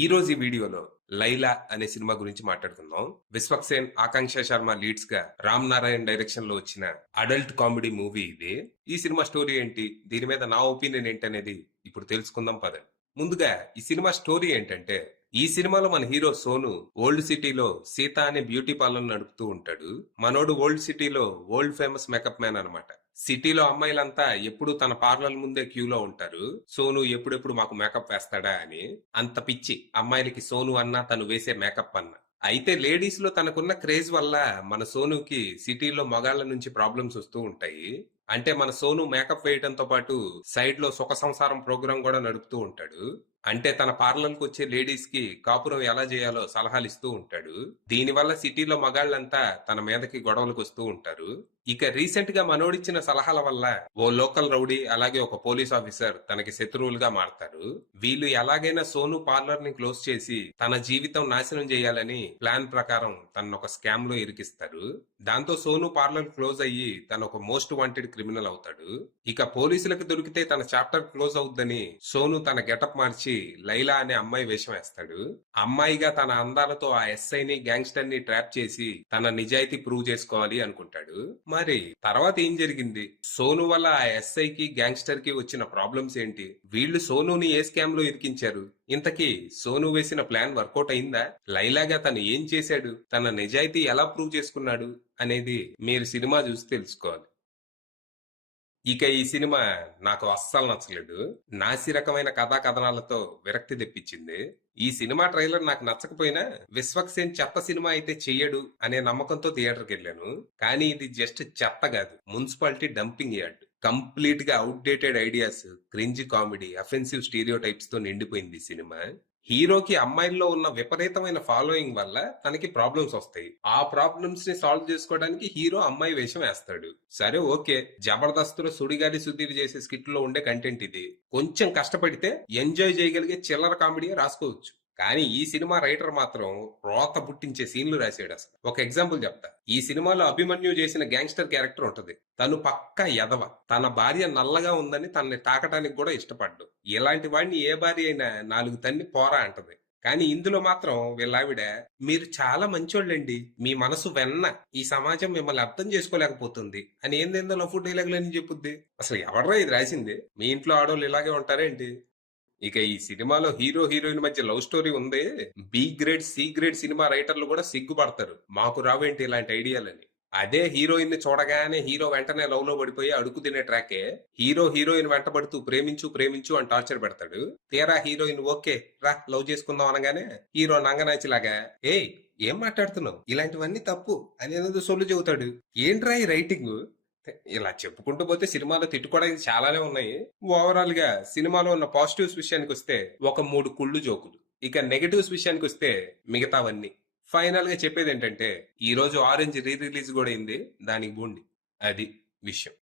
ఈ రోజు ఈ వీడియోలో లైలా అనే సినిమా గురించి మాట్లాడుకుందాం. విశ్వక్సేన్, ఆకాంక్ష శర్మ లీడ్స్ గా రామ్ నారాయణ్ డైరెక్షన్ లో వచ్చిన అడల్ట్ కామెడీ మూవీ ఇది. ఈ సినిమా స్టోరీ ఏంటి, దీని మీద నా ఒపీనియన్ ఏంటనేది ఇప్పుడు తెలుసుకుందాం పదండి. ముందుగా ఈ సినిమా స్టోరీ ఏంటంటే, ఈ సినిమాలో మన హీరో సోను ఓల్డ్ సిటీలో సీత అనే బ్యూటీ పార్లర్ నడుపుతూ ఉంటాడు. మనోడు ఓల్డ్ సిటీలో వరల్డ్ ఫేమస్ మేకప్ మ్యాన్ అన్నమాట. సిటీలో అమ్మాయిలంతా ఎప్పుడు తన పార్లర్ ముందే క్యూలో ఉంటారు. సోను ఎప్పుడెప్పుడు మాకు మేకప్ వేస్తాడా అని. అంత పిచ్చి అమ్మాయిలకి సోను అన్నా, తను వేసే మేకప్ అన్నా. అయితే లేడీస్ లో తనకున్న క్రేజ్ వల్ల మన సోనుకి సిటీలో మగాళ్ళ నుంచి ప్రాబ్లమ్స్ వస్తూ ఉంటాయి. అంటే మన సోను మేకప్ వేయడంతో పాటు సైడ్ లో సుఖ సంసారం ప్రోగ్రాం కూడా నడుపుతూ ఉంటాడు. అంటే తన పార్లర్ కు వచ్చే లేడీస్ కి కాపురం ఎలా చేయాలో సలహాలు ఇస్తూ ఉంటాడు. దీనివల్ల సిటీలో మగాళ్ళంతా తన మీదకి గొడవలకు వస్తూ ఉంటారు. ఇక రీసెంట్ గా మనోడిచ్చిన సలహాల వల్ల ఓ లోకల్ రౌడీ అలాగే ఒక పోలీస్ ఆఫీసర్ తనకి శత్రువులుగా మారతారు. వీళ్ళు ఎలాగైనా సోను పార్లర్ ని క్లోజ్ చేసి తన జీవితం నాశనం చేయాలని ప్లాన్ ప్రకారం తన ఒక స్కామ్ లో ఇరికిస్తారు. దాంతో సోను పార్లర్ క్లోజ్ అయ్యి తన ఒక మోస్ట్ వాంటెడ్ క్రిమినల్ అవుతాడు. ఇక పోలీసులకు దొరికితే తన చాప్టర్ క్లోజ్ అవుద్దని సోను తన గెటప్ మార్చి లైలా అనే అమ్మాయి వేషం వేస్తాడు. అమ్మాయిగా తన అందాలతో ఆ ఎస్ఐని గ్యాంగ్స్టర్ ని ట్రాప్ చేసి తన నిజాయితీ ప్రూవ్ చేసుకోవాలి అనుకుంటాడు. మరి తర్వాత ఏం జరిగింది, సోను వల్ల ఆ ఎస్ఐకి గ్యాంగ్స్టర్ కి వచ్చిన ప్రాబ్లమ్స్ ఏంటి, వీళ్ళు సోనుని ఏ స్కామ్ లో ఇరికించారు, ఇంతకీ సోను వేసిన ప్లాన్ వర్కౌట్ అయిందా, లైలాగా తను ఏం చేశాడు, తన నిజాయితీ ఎలా ప్రూవ్ చేసుకున్నాడు అనేది మీరు సినిమా చూసి తెలుసుకోవాలి. ఇక ఈ సినిమా నాకు అస్సలు నచ్చలేదు. నాసి రకమైన కథా కథనాలతో విరక్తి తెప్పించింది. ఈ సినిమా ట్రైలర్ నాకు నచ్చకపోయినా విశ్వక్సేన్ చెత్త సినిమా అయితే చెయ్యడు అనే నమ్మకంతో థియేటర్కి వెళ్ళాను. కానీ ఇది జస్ట్ చెత్త కాదు, మున్సిపాలిటీ డంపింగ్ యార్డ్. కంప్లీట్ గా outdated ideas, cringe comedy, offensive stereo types తో నిండిపోయింది ఈ సినిమా. హీరోకి అమ్మాయిల్లో ఉన్న విపరీతమైన ఫాలోయింగ్ వల్ల తనకి ప్రాబ్లమ్స్ వస్తాయి. ఆ ప్రాబ్లమ్స్ ని సాల్వ్ చేసుకోవడానికి హీరో అమ్మాయి వేషం వేస్తాడు. సరే ఓకే, జబర్దస్త్ లో సుడిగాలి సుధీర్ చేసే స్కిట్ లో ఉండే కంటెంట్ ఇది. కొంచెం కష్టపడితే ఎంజాయ్ చేయగలిగే చిల్లర కామెడీ రాసుకోవచ్చు. కానీ ఈ సినిమా రైటర్ మాత్రం రోత పుట్టించే సీన్లు రాశాడు. అసలు ఒక ఎగ్జాంపుల్ చెప్తా. ఈ సినిమాలో అభిమన్యు చేసిన గ్యాంగ్స్టర్ క్యారెక్టర్ ఉంటది. తను పక్కా ఎదవ. తన భార్య నల్లగా ఉందని తనని తాకటానికి కూడా ఇష్టపడ్డు. ఇలాంటి వాడిని ఏ భార్య అయినా 4 తన్ని పోరా అంటది. కానీ ఇందులో మాత్రం వీళ్ళావిడ, మీరు చాలా మంచోళ్ళండి, మీ మనసు వెన్న, ఈ సమాజం మిమ్మల్ని అర్థం చేసుకోలేకపోతుంది అని ఏందేందో లవ్ డైలాగులని చెప్పుద్ది. అసలు ఎవడ్రా ఇది రాసింది? మీ ఇంట్లో ఆడవాళ్ళు ఇలాగే ఉంటారేంటి? ఇక ఈ సినిమాలో హీరో హీరోయిన్ మధ్య లవ్ స్టోరీ ఉంది. బి గ్రేడ్, సి గ్రేడ్ సినిమా రైటర్లు కూడా సిగ్గుపడతారు, మాకు రావేంటి ఇలాంటి ఐడియాలని. అదే హీరోయిన్ ని చూడగానే హీరో వెంటనే లవ్ లో పడిపోయి అడుగు తినే ట్రాకే హీరో హీరోయిన్ వెంటబడుతూ ప్రేమించు ప్రేమించు అని టార్చర్ పెడతాడు. తీరా హీరోయిన్ ఓకే రా లవ్ చేసుకుందాం అనగానే హీరో నంగనాచిలాగా, ఏయ్ ఏం మాట్లాడుతున్నావు, ఇలాంటివన్నీ తప్పు అనేది సొల్లు చెబుతాడు. ఏంట్రా ఈ రైటింగ్? ఇలా చెప్పుకుంటూ పోతే సినిమాలో తిట్టుకోవడానికి చాలానే ఉన్నాయి. ఓవరాల్ గా సినిమాలో ఉన్న పాజిటివ్స్ విషయానికి వస్తే ఒక 3 కుళ్ళు జోకులు, ఇక నెగటివ్స్ విషయానికి వస్తే మిగతావన్నీ. ఫైనల్ గా చెప్పేది ఏంటంటే, ఈ రోజు ఆరెంజ్ రీ రిలీజ్ కూడా అయింది, దానికి బోండి. అది విషయం.